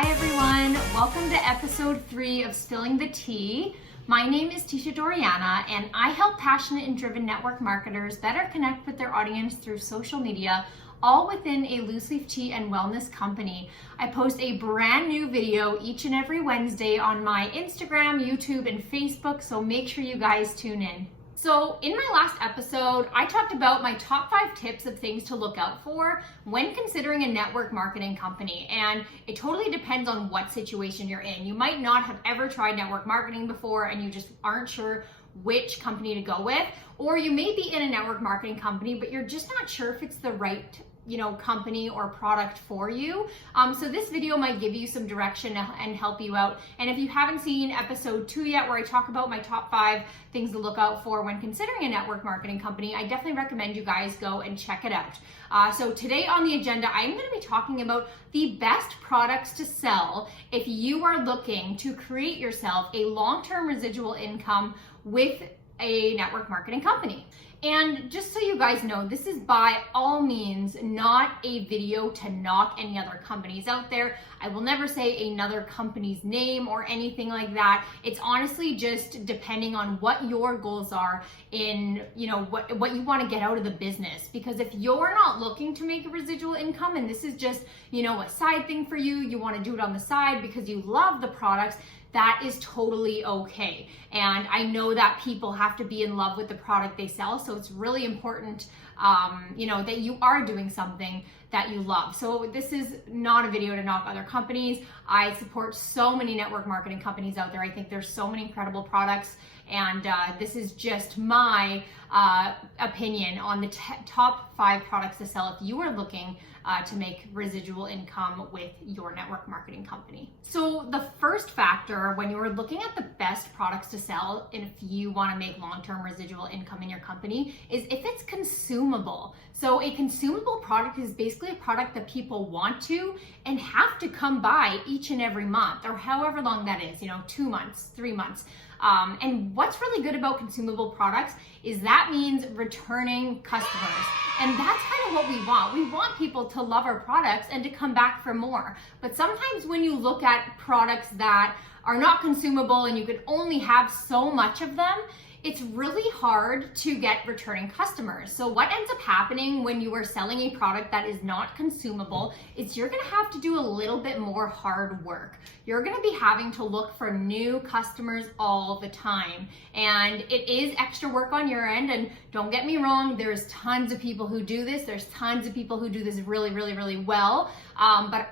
Hi everyone, welcome to episode 3 of Spilling the Tea. My name is Tisha Doriana and I help passionate and driven network marketers better connect with their audience through social media, all within a loose leaf tea and wellness company. I post a brand new video each and every Wednesday on my Instagram, YouTube, and Facebook, so make sure you guys tune in. So in my last episode, I talked about my top 5 tips of things to look out for when considering a network marketing company. And it totally depends on what situation you're in. You might not have ever tried network marketing before and you just aren't sure which company to go with, or you may be in a network marketing company, but you're just not sure if it's the right company or product for you. So this video might give you some direction and help you out. And if you haven't seen episode 2 yet, where I talk about my top 5 things to look out for when considering a network marketing company, I definitely recommend you guys go and check it out. So today on the agenda, I'm going to be talking about the best products to sell if you are looking to create yourself a long-term residual income with a network marketing company. And just so you guys know, this is by all means not a video to knock any other companies out there. I will never say another company's name or anything like that. It's honestly just depending on what your goals are in, what you want to get out of the business. Because if you're not looking to make a residual income and this is just, a side thing for you, you want to do it on the side because you love the products, that is totally okay. And I know that people have to be in love with the product they sell, so it's really important, that you are doing something that you love. So this is not a video to knock other companies. I support so many network marketing companies out there. I think there's so many incredible products, and this is just my opinion on the top 5 products to sell if you are looking to make residual income with your network marketing company. So the first factor when you're looking at the best products to sell, and if you want to make long-term residual income in your company, is if it's consumable. So a consumable product is basically a product that people want to and have to come by each and every month, or however long that is, 2 months, 3 months. And what's really good about consumable products is that means returning customers. And that's kind of what we want. We want people to love our products and to come back for more. But sometimes when you look at products that are not consumable and you can only have so much of them, it's really hard to get returning customers. So what ends up happening when you are selling a product that is not consumable is you're gonna have to do a little bit more hard work. You're gonna be having to look for new customers all the time. And it is extra work on your end, and don't get me wrong, there's tons of people who do this. There's tons of people who do this really, really, really well. But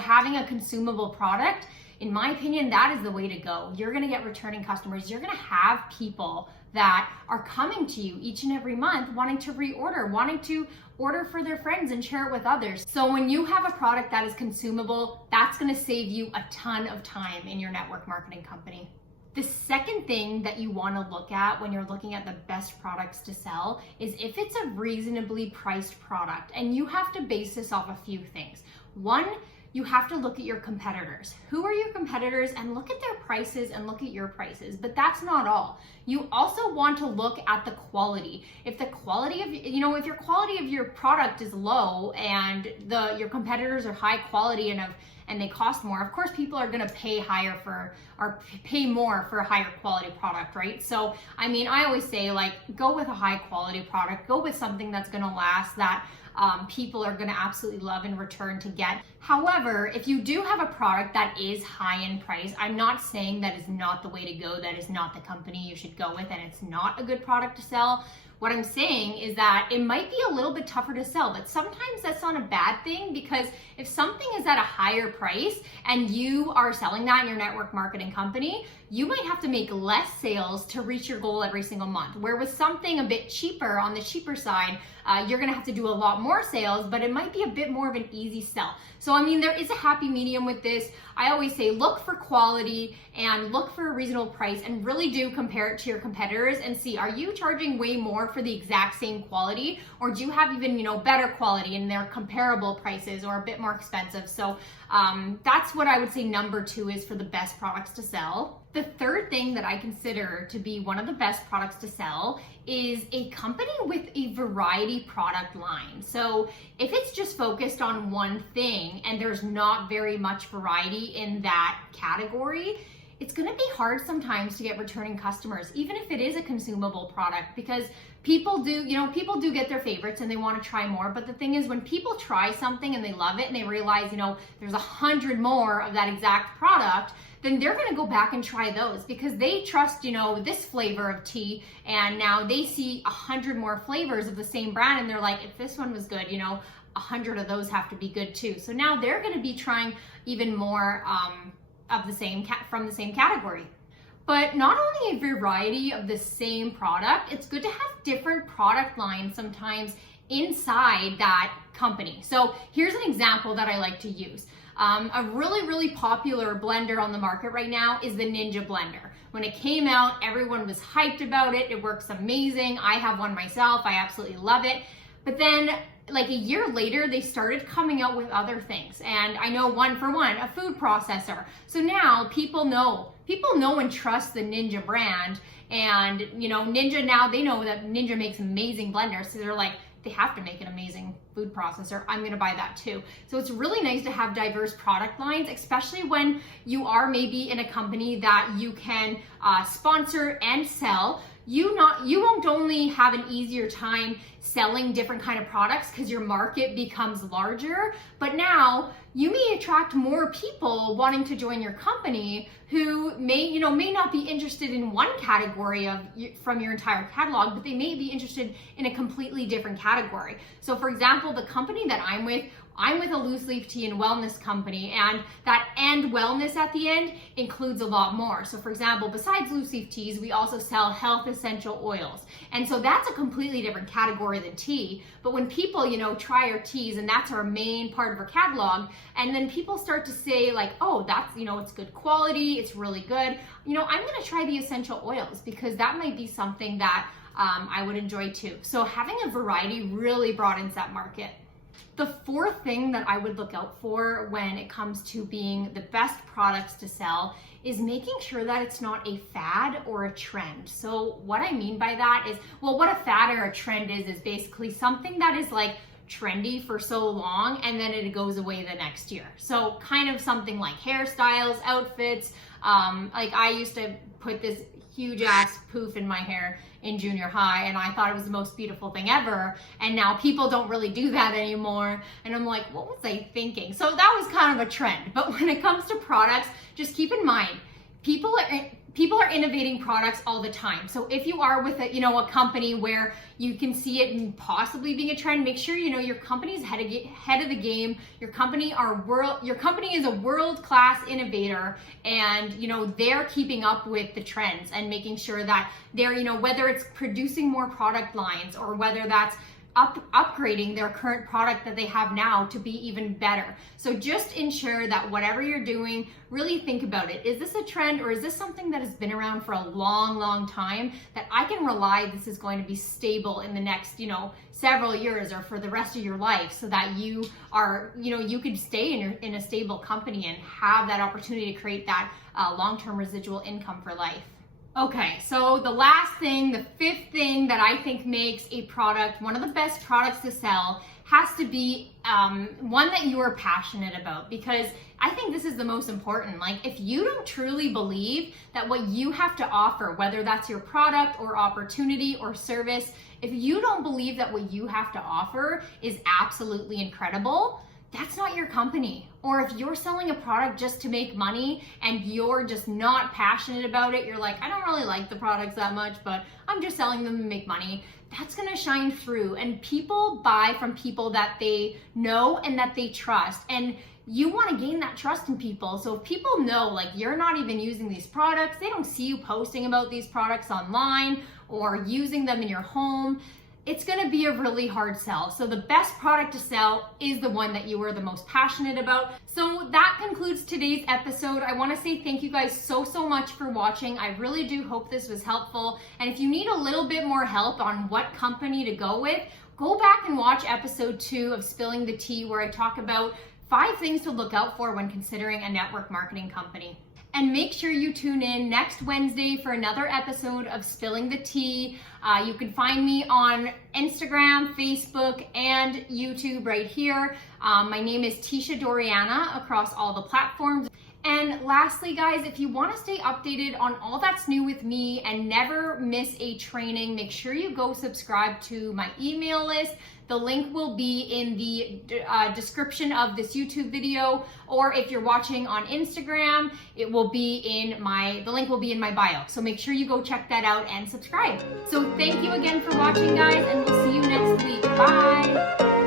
having a consumable product, in my opinion, that is the way to go. You're gonna get returning customers. You're gonna have people that are coming to you each and every month wanting to reorder, wanting to order for their friends and share it with others. So when you have a product that is consumable, that's gonna save you a ton of time in your network marketing company. The second thing that you want to look at when you're looking at the best products to sell is if it's a reasonably priced product. And you have to base this off a few things. One, you have to look at your competitors. Who are your competitors? And look at their prices and look at your prices. But that's not all. You also want to look at the quality. If the quality of, if your quality of your product is low and your competitors are high quality and they cost more, of course people are gonna pay more for a higher quality product, right? So, I always say, go with a high quality product, go with something that's gonna last, that people are gonna absolutely love and return to get. However, if you do have a product that is high in price, I'm not saying that is not the way to go, that is not the company you should go with, and it's not a good product to sell. What I'm saying is that it might be a little bit tougher to sell, but sometimes that's not a bad thing, because if something is at a higher price and you are selling that in your network marketing company, you might have to make less sales to reach your goal every single month. Where with something a bit cheaper, on the cheaper side, you're gonna have to do a lot more sales, but it might be a bit more of an easy sell. So there is a happy medium with this. I always say look for quality and look for a reasonable price, and really do compare it to your competitors and see, are you charging way more for the exact same quality, or do you have even better quality and they're comparable prices or a bit more expensive? So that's what I would say number 2 is for the best products to sell. The third thing that I consider to be one of the best products to sell is a company with a variety product line. So if it's just focused on one thing and there's not very much variety in that category, it's going to be hard sometimes to get returning customers, even if it is a consumable product, because people do get their favorites and they want to try more. But the thing is, when people try something and they love it and they realize, there's 100 more of that exact product, then they're going to go back and try those because they trust, this flavor of tea, and now they see 100 more flavors of the same brand and they're like, if this one was good, 100 of those have to be good too. So now they're going to be trying even more of the same from the same category. But not only a variety of the same product, it's good to have different product lines sometimes inside that company. So here's an example that I like to use. A really popular blender on the market right now is the Ninja blender. When it came out, everyone was hyped about it. It works amazing. I have one myself. I absolutely love it. But then like a year later, they started coming out with other things. And I know one for one, a food processor. So now people know and trust the Ninja brand. And Ninja, now they know that Ninja makes amazing blenders. So they're like, they have to make an amazing food processor. I'm gonna buy that too. So it's really nice to have diverse product lines, especially when you are maybe in a company that you can sponsor and sell. You won't only have an easier time selling different kind of products because your market becomes larger, but now you may attract more people wanting to join your company who may not be interested in one category from your entire catalog, but they may be interested in a completely different category. So for example, the company that I'm with a loose leaf tea and wellness company, and that "and wellness" at the end includes a lot more. So for example, besides loose leaf teas, we also sell health essential oils. And so that's a completely different category than tea. But when people, try our teas, and that's our main part of our catalog, and then people start to say like, oh, that's, it's good quality, it's really good. I'm gonna try the essential oils because that might be something that I would enjoy too. So having a variety really broadens that market. The fourth thing that I would look out for when it comes to being the best products to sell is making sure that it's not a fad or a trend. So what I mean by that is, what a fad or a trend is basically something that is like trendy for so long and then it goes away the next year. So kind of something like hairstyles, outfits. Like I used to put this huge ass poof in my hair in junior high and I thought it was the most beautiful thing ever, and now people don't really do that anymore, and I'm like, what was I thinking? So that was kind of a trend. But when it comes to products, just keep in mind, people are innovating products all the time. So if you are with a company where you can see it possibly being a trend, make sure your company's head of the game. Your company is a world-class innovator, and they're keeping up with the trends and making sure that they're whether it's producing more product lines or whether that's upgrading their current product that they have now to be even better. So just ensure that whatever you're doing, really think about it. Is this a trend, or is this something that has been around for a long time that I can rely this is going to be stable in the next, several years or for the rest of your life, so that you are, you could stay in a stable company and have that opportunity to create that long-term residual income for life. Okay, so the last thing, the fifth thing that I think makes a product one of the best products to sell has to be one that you are passionate about, because I think this is the most important. Like, if you don't truly believe that what you have to offer, whether that's your product or opportunity or service, if you don't believe that what you have to offer is absolutely incredible, that's not your company. Or if you're selling a product just to make money and you're just not passionate about it, you're like, I don't really like the products that much, but I'm just selling them to make money, that's gonna shine through. And people buy from people that they know and that they trust. And you wanna gain that trust in people. So if people know, like, you're not even using these products, they don't see you posting about these products online or using them in your home, it's gonna be a really hard sell. So the best product to sell is the one that you are the most passionate about. So that concludes today's episode. I wanna say thank you guys so much for watching. I really do hope this was helpful. And if you need a little bit more help on what company to go with, go back and watch episode 2 of Spilling the Tea, where I talk about 5 things to look out for when considering a network marketing company. And make sure you tune in next Wednesday for another episode of Spilling the Tea. You can find me on Instagram, Facebook, and YouTube right here. My name is Tisha Doriana across all the platforms. And lastly, guys, if you want to stay updated on all that's new with me and never miss a training, make sure you go subscribe to my email list. The link will be in the description of this YouTube video, or if you're watching on Instagram, the link will be in my bio. So make sure you go check that out and subscribe. So thank you again for watching, guys, and we'll see you next week. Bye.